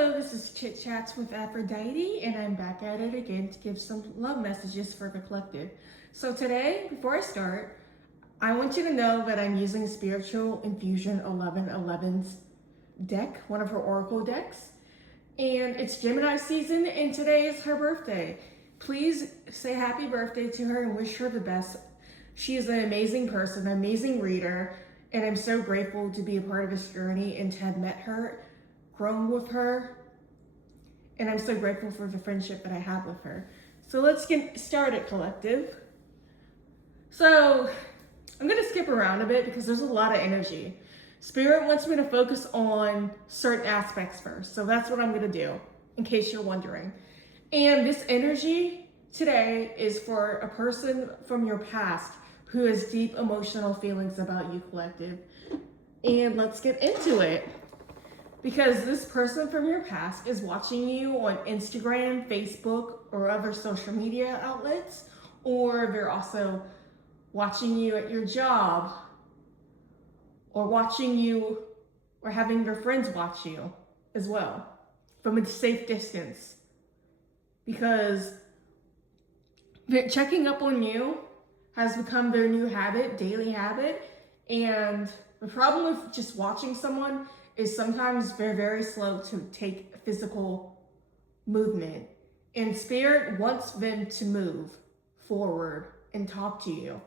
Hello, this is Chit Chats with Aphrodite, and I'm back at it again to give some love messages for the collective. So today, before I start, I want you to know that I'm using Spiritual Infusion 1111's deck, one of her oracle decks, and it's Gemini season, and today is her birthday. Please say happy birthday to her and wish her the best. She is an amazing person, an amazing reader, and I'm so grateful to be a part of this journey and to have met her, grown with her, and I'm so grateful for the friendship that I have with her. So let's get started, collective. So I'm gonna skip around a bit because there's a lot of energy. Spirit wants me to focus on certain aspects first, so that's what I'm gonna do, in case you're wondering. And this energy today is for a person from your past who has deep emotional feelings about you, collective. And let's get into it. Because this person from your past is watching you on Instagram, Facebook, or other social media outlets, or they're also watching you at your job, or watching you, or having their friends watch you as well, from a safe distance. Because checking up on you has become their new habit, daily habit, and the problem with just watching someone is sometimes they're very slow to take physical movement. And Spirit wants them to move forward and talk to you.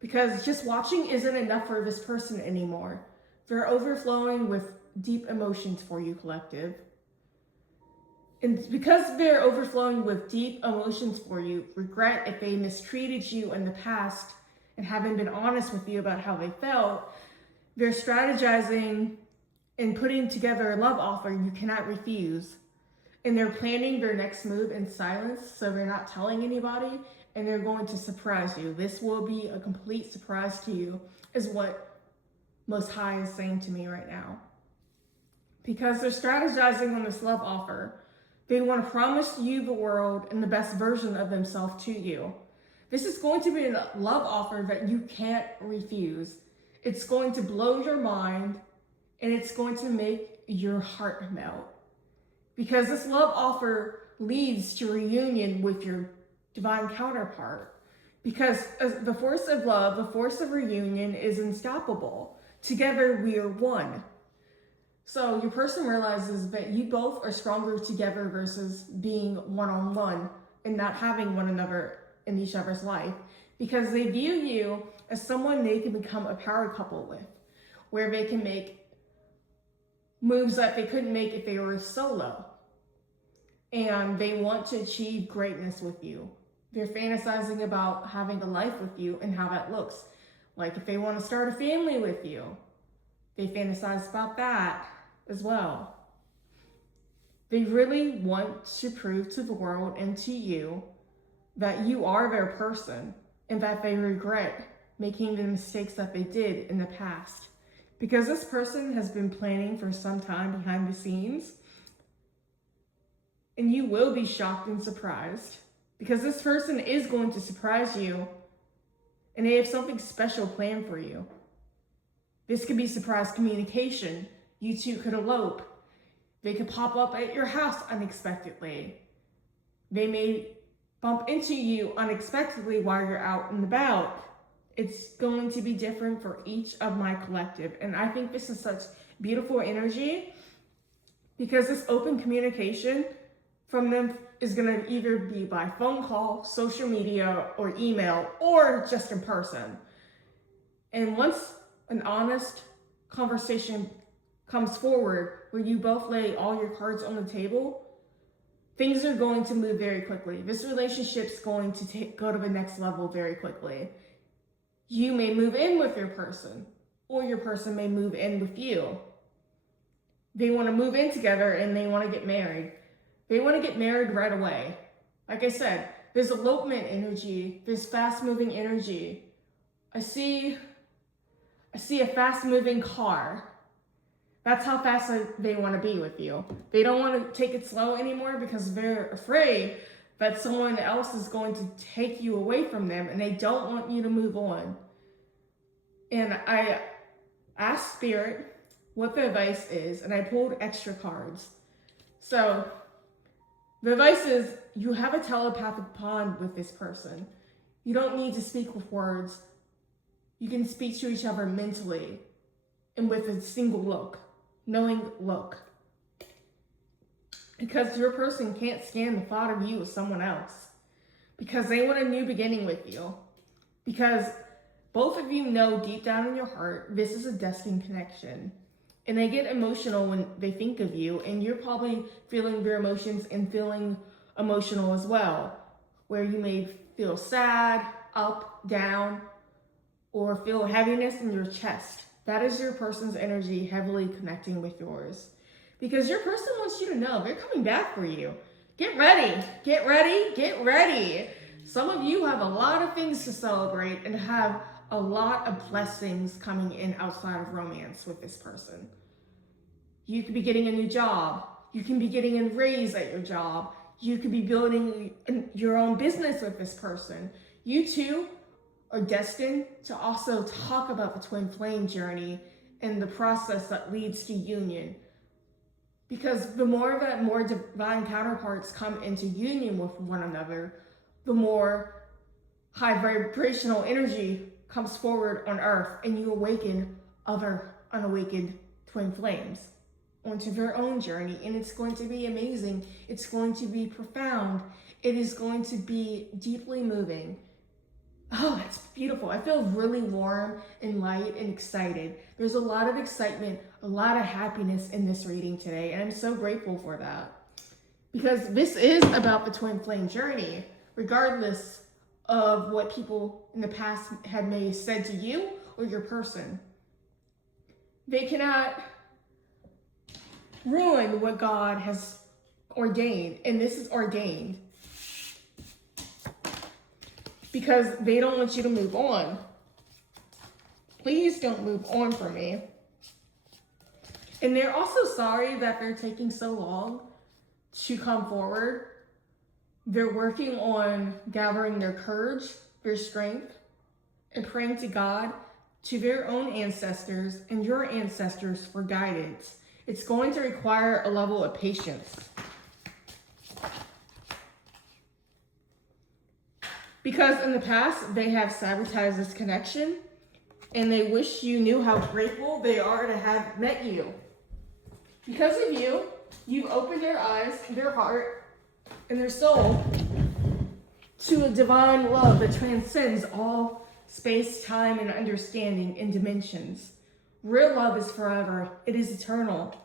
Because just watching isn't enough for this person anymore. They're overflowing with deep emotions for you, collective. And because they're overflowing with deep emotions for you, regret if they mistreated you in the past and haven't been honest with you about how they felt, they're strategizing and putting together a love offer you cannot refuse. And they're planning their next move in silence, so they're not telling anybody, and they're going to surprise you. This will be a complete surprise to you, is what Most High is saying to me right now. Because they're strategizing on this love offer. They want to promise you the world and the best version of themselves to you. This is going to be a love offer that you can't refuse. It's going to blow your mind, and it's going to make your heart melt. Because this love offer leads to reunion with your divine counterpart. Because the force of love, the force of reunion is unstoppable. Together we are one. So your person realizes that you both are stronger together versus being one-on-one and not having one another in each other's life. Because they view you as someone they can become a power couple with, where they can make moves that they couldn't make if they were solo. And they want to achieve greatness with you. They're fantasizing about having a life with you and how that looks. Like if they want to start a family with you, they fantasize about that as well. They really want to prove to the world and to you that you are their person and that they regret making the mistakes that they did in the past. Because this person has been planning for some time behind the scenes, and you will be shocked and surprised. Because this person is going to surprise you, and they have something special planned for you. This could be surprise communication. You two could elope. They could pop up at your house unexpectedly. They may bump into you unexpectedly while you're out and about. It's going to be different for each of my collective. And I think this is such beautiful energy because this open communication from them is going to either be by phone call, social media, or email, or just in person. And once an honest conversation comes forward where you both lay all your cards on the table, things are going to move very quickly. This relationship's going to go to the next level very quickly. You may move in with your person, or your person may move in with you. They want to move in together and they want to get married. They want to get married right away. Like I said, there's elopement energy, there's fast-moving energy. I see a fast-moving car. That's how fast they want to be with you. They don't want to take it slow anymore because they're afraid that someone else is going to take you away from them and they don't want you to move on. And I asked Spirit what the advice is, and I pulled extra cards. So the advice is you have a telepathic bond with this person. You don't need to speak with words. You can speak to each other mentally and with a single look, knowing look. Because your person can't stand the thought of you as someone else. Because they want a new beginning with you. Because both of you know deep down in your heart, this is a destined connection. And they get emotional when they think of you, and you're probably feeling their emotions and feeling emotional as well. Where you may feel sad, up, down, or feel heaviness in your chest. That is your person's energy heavily connecting with yours. Because your person wants you to know they're coming back for you. Get ready, get ready, get ready. Some of you have a lot of things to celebrate and have a lot of blessings coming in outside of romance with this person. You could be getting a new job. You can be getting a raise at your job. You could be building your own business with this person. You two are destined to also talk about the twin flame journey and the process that leads to union. Because the more that more divine counterparts come into union with one another, the more high vibrational energy comes forward on earth, and you awaken other unawakened twin flames onto their own journey. And it's going to be amazing. It's going to be profound. It is going to be deeply moving. Oh, that's beautiful. I feel really warm and light and excited. There's a lot of excitement, a lot of happiness in this reading today, and I'm so grateful for that. Because this is about the twin flame journey, regardless of what people in the past had may said to you or your person. They cannot ruin what God has ordained, and this is ordained. Because they don't want you to move on. Please don't move on from me. And they're also sorry that they're taking so long to come forward. They're working on gathering their courage, their strength, and praying to God, to their own ancestors and your ancestors for guidance. It's going to require a level of patience. Because in the past, they have sabotaged this connection, and they wish you knew how grateful they are to have met you. Because of you, you've opened their eyes, their heart, and their soul to a divine love that transcends all space, time, and understanding and dimensions. Real love is forever. It is eternal.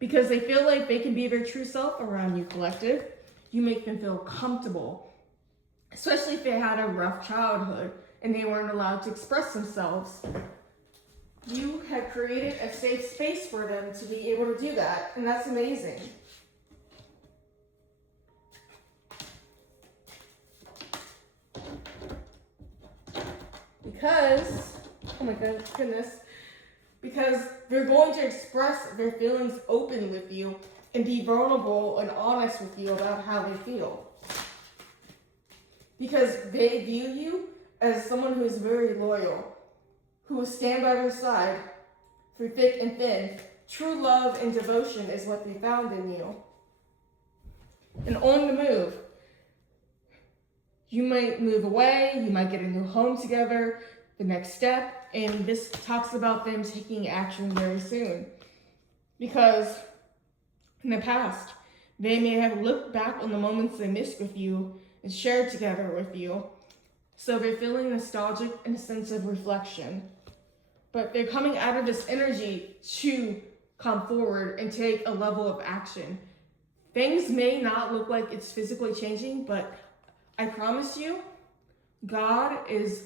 Because they feel like they can be their true self around you, collective. You make them feel comfortable, especially if they had a rough childhood and they weren't allowed to express themselves. You have created a safe space for them to be able to do that, and that's amazing. Because, oh my goodness, because they're going to express their feelings open with you and be vulnerable and honest with you about how they feel. Because they view you as someone who is very loyal, who will stand by their side through thick and thin. True love and devotion is what they found in you. And on the move, you might move away, you might get a new home together, the next step, and this talks about them taking action very soon. Because in the past, they may have looked back on the moments they missed with you and shared together with you. So they're feeling nostalgic and a sense of reflection. But they're coming out of this energy to come forward and take a level of action. Things may not look like it's physically changing, but I promise you, God is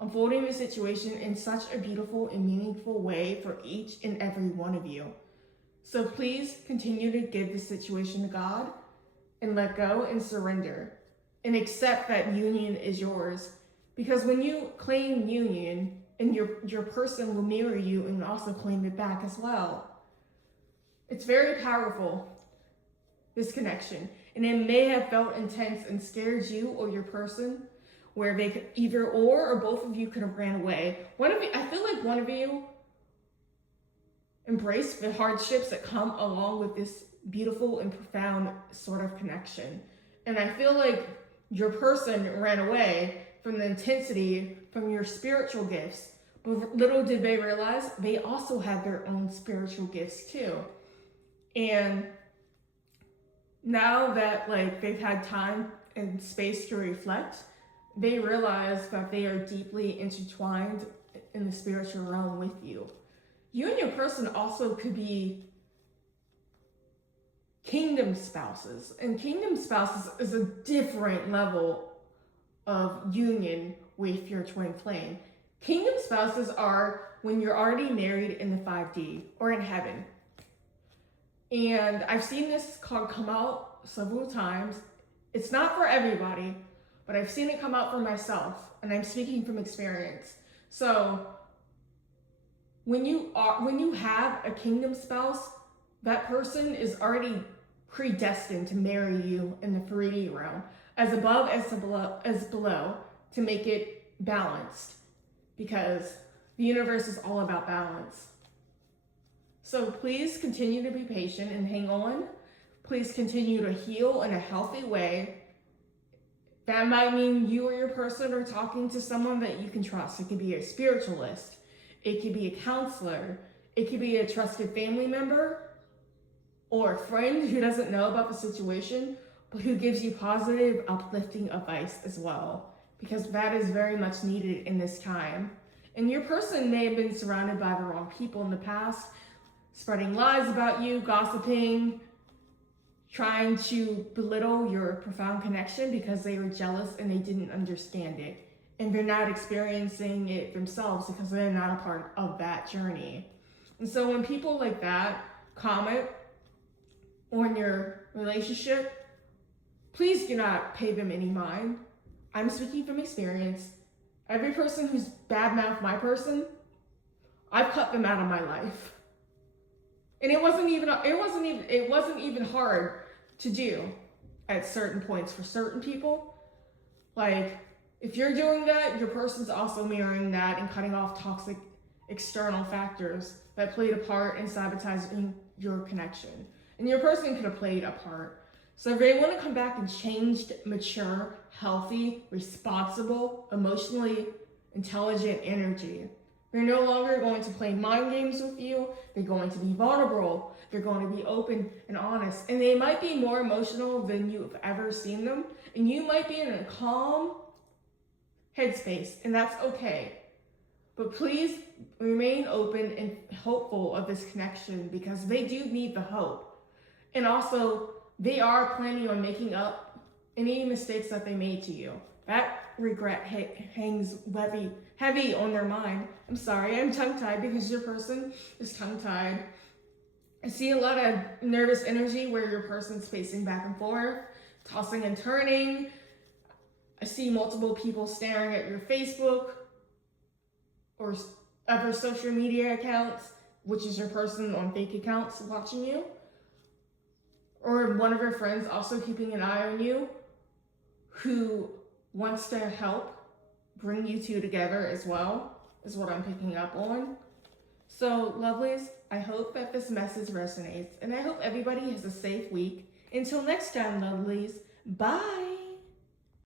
unfolding the situation in such a beautiful and meaningful way for each and every one of you. So please continue to give the situation to God and let go and surrender and accept that union is yours. Because when you claim union, and your person will mirror you and also claim it back as well. It's very powerful, this connection. And it may have felt intense and scared you or your person, where they could either or both of you could have ran away. I feel like one of you embrace the hardships that come along with this beautiful and profound sort of connection. And I feel like your person ran away from the intensity from your spiritual gifts, but little did they realize they also have their own spiritual gifts too. And now that like they've had time and space to reflect, they realize that they are deeply intertwined in the spiritual realm with you. You and your person also could be kingdom spouses, and kingdom spouses is a different level of union with your twin flame. Kingdom spouses are when you're already married in the 5D or in heaven. And I've seen this card come out several times. It's not for everybody, but I've seen it come out for myself, and I'm speaking from experience. So when you have a kingdom spouse, that person is already predestined to marry you in the 3D realm, as above as below, to make it balanced, because the universe is all about balance. So please continue to be patient and hang on. Please continue to heal in a healthy way. That might mean you or your person are talking to someone that you can trust. It could be a spiritualist. It could be a counselor. It could be a trusted family member or a friend who doesn't know about the situation, but who gives you positive, uplifting advice as well, because that is very much needed in this time. And your person may have been surrounded by the wrong people in the past, spreading lies about you, gossiping, trying to belittle your profound connection because they were jealous and they didn't understand it. And they're not experiencing it themselves because they're not a part of that journey. And so when people like that comment on your relationship, please do not pay them any mind. I'm speaking from experience. Every person who's badmouthed my person, I've cut them out of my life. And it wasn't even hard to do at certain points for certain people. Like, if you're doing that, your person's also mirroring that and cutting off toxic external factors that played a part in sabotaging your connection. And your person could have played a part. So if they want to come back and changed, mature, healthy, responsible, emotionally intelligent energy, they're no longer going to play mind games with you. They're going to be vulnerable. They're going to be open and honest. And they might be more emotional than you've ever seen them. And you might be in a calm headspace, and that's okay. But please remain open and hopeful of this connection, because they do need the hope. And also, they are planning on making up any mistakes that they made to you. That regret hangs heavy on their mind. I'm sorry, I'm tongue-tied because your person is tongue-tied. I see a lot of nervous energy where your person's pacing back and forth, tossing and turning. I see multiple people staring at your Facebook or other social media accounts, which is your person on fake accounts watching you. Or one of your friends also keeping an eye on you, who wants to help bring you two together as well, is what I'm picking up on. So, lovelies, I hope that this message resonates, and I hope everybody has a safe week. Until next time, lovelies, bye!